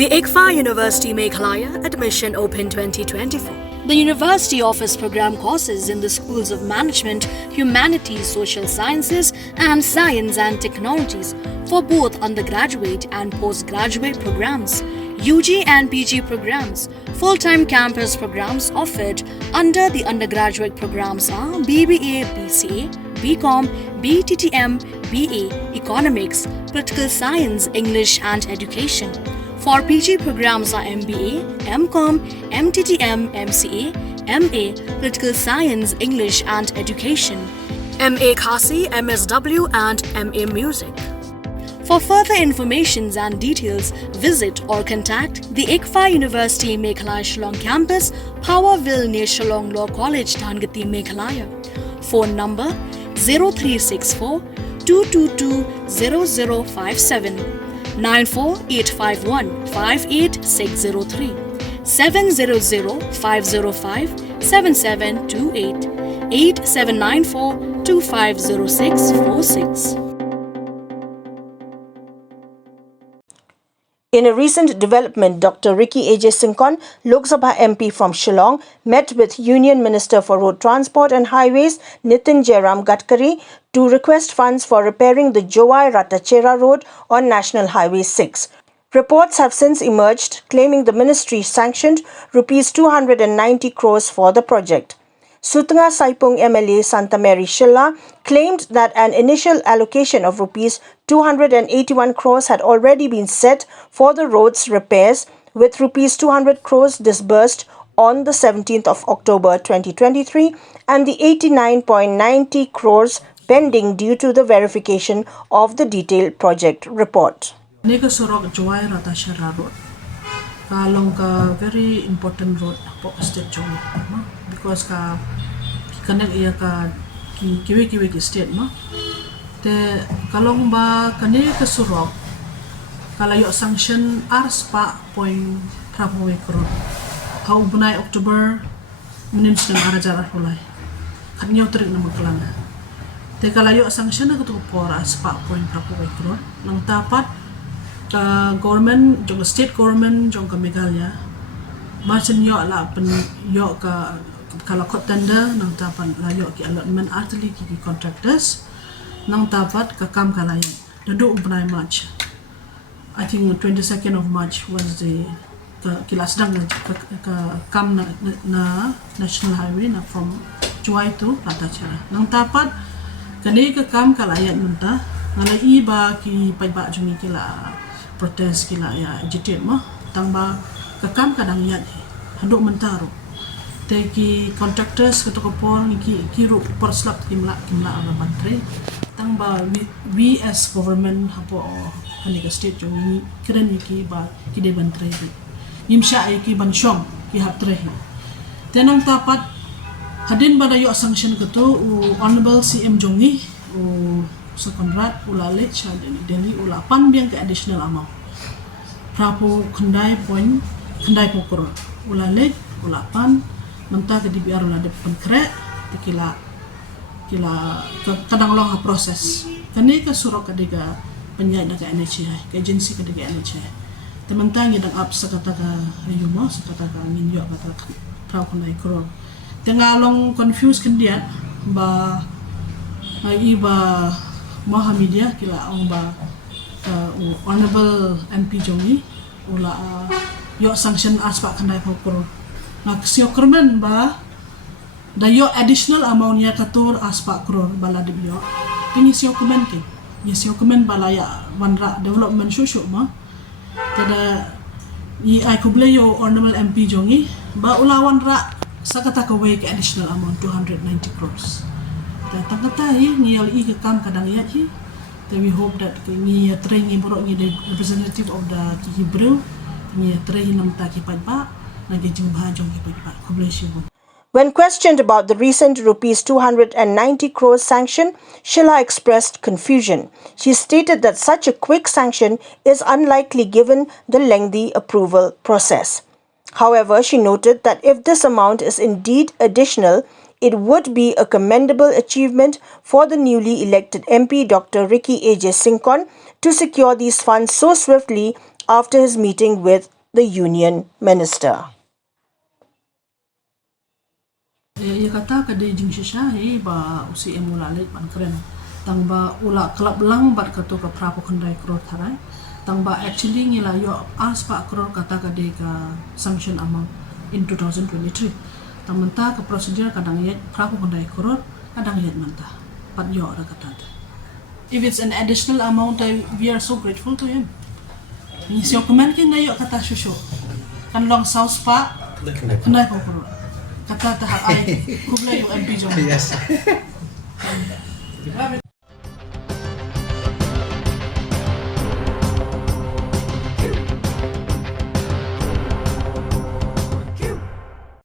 The ICFA University Meghalaya Admission Open 2024. The university offers program courses in the schools of management, humanities, social sciences, and science and technologies for both undergraduate and postgraduate programs, UG and PG programs. Full-time campus programs offered under the undergraduate programs are BBA, BCA, BCom, BTTM, BA, Economics, Political Science, English and Education. For PG programs are MBA, MCom, MTTM, MCA, MA, Political Science, English and Education, MA Khasi, MSW and MA Music. For further information and details, visit or contact the ICFA University Meghalaya Shillong campus, Powerville near Shillong Law College, Dhangati, Meghalaya. Phone number 0364 222 0057. 94851 58603 700-505-7728 8794-250646. In a recent development, Dr. A J Syngkon, Lok Sabha MP from Shillong, met with Union Minister for Road Transport and Highways, Nitin Jairam Gadkari, to request funds for repairing the Jowai-Ratacherra Road on National Highway 6. Reports have since emerged claiming the ministry sanctioned Rs 290 crores for the project. Sutnga Saipung MLA Santa Mary Shilla claimed that an initial allocation of Rs 281 crores had already been set for the road's repairs, with Rs 200 crores disbursed on the 17th of October 2023 and the 89.90 crores pending due to the verification of the detailed project report. Nega sorok Jowai-Ratacherra Road. Kalong ka very important road po state Jowai, because ka connect iya ka kiwi state ma. Te kalong ba kani ka sorok kalayo sanction arspa point prabowe kro. Kau bunai Oktober menim sedang arajar mulai. Kanyo terik na magkalanga. Te kalayo sanction na kutu por arspa point prabowe kro. Nang tapat government jong state government jong ka Meghalaya macam yo la pen yo ka kalau kot tender nang tapan la yo ki allotment artily ki contractors nang tapat ka kam kalayan dadu umpanai March. I think 22nd of March was the kilas dang ka kam na national highway na from Jowai to Ratacherra nang tapat kani ka kam kalayan munta ngalai iba ki paiba jumi kila protes kila ya agitate mah tangba kakam kadang yat handuk mentaro teki contractors ketokopol ki ru perslap kimla ala bantre tangba we as government hapo kani ka state jong keren ki ba ki de bantre nimsha ki banshom ki hatre tenang tapat hadin badayo sanction ketu honorable CM jongi sekonrat ulale chadeni Delhi ulapan biang ke additional amount prapo kendai point kendai pokor ulale ulapan mentah ke DBR ula depan krek kila kadang long proses kani ke surok kadiga penyai ke NHI ke agensi kadiga NHI tementang yang up sekata ka yumo sekata ka minyo kata prapo kendai crore tengah long confuse kendiat ba iba Mahamedia kila ang ba honorable MP jongi ula yo sanction aspa kandai pokor nak sio kermen ba dayo additional amount ya katur aspa crore bala dibyo kini sio komen ke ya sio komen balaya wanra development shosho ma tada I kubleyo honorable MP jongi ba ulawan ra sakata ka way ke additional amount 290 crores. Tangkatai ni ali ke kam kadang yat hi. We hope that ni train ni borok ni the representative of the Hebrew ni train nam ta ki pa na ge jing ba jong ki pa ko bless you. When questioned about the recent Rs 290 crores sanction, Shilla expressed confusion. She stated that such a quick sanction is unlikely given the lengthy approval process. However, she noted that if this amount is indeed additional, it would be a commendable achievement for the newly elected MP Dr. A J Syngkon to secure these funds so swiftly after his meeting with the union minister. Ia kata ka de jing shishahi ba usi emulalit pan kren tang ba ula klub lang bat ka to ka prapo kandai crore tharai tang ba actually ngila yo as pa crore kata ka de ka sanction amount in 2023 tang menta ka procedure kadang yet prapo kandai crore kadang yet menta pat yo ra kata. If it's an additional amount, we are so grateful to him. Ni sio comment kin na yo kata shusho kan long south pa kandai ko crore kata ta ai kubla yung MP jong. Yes.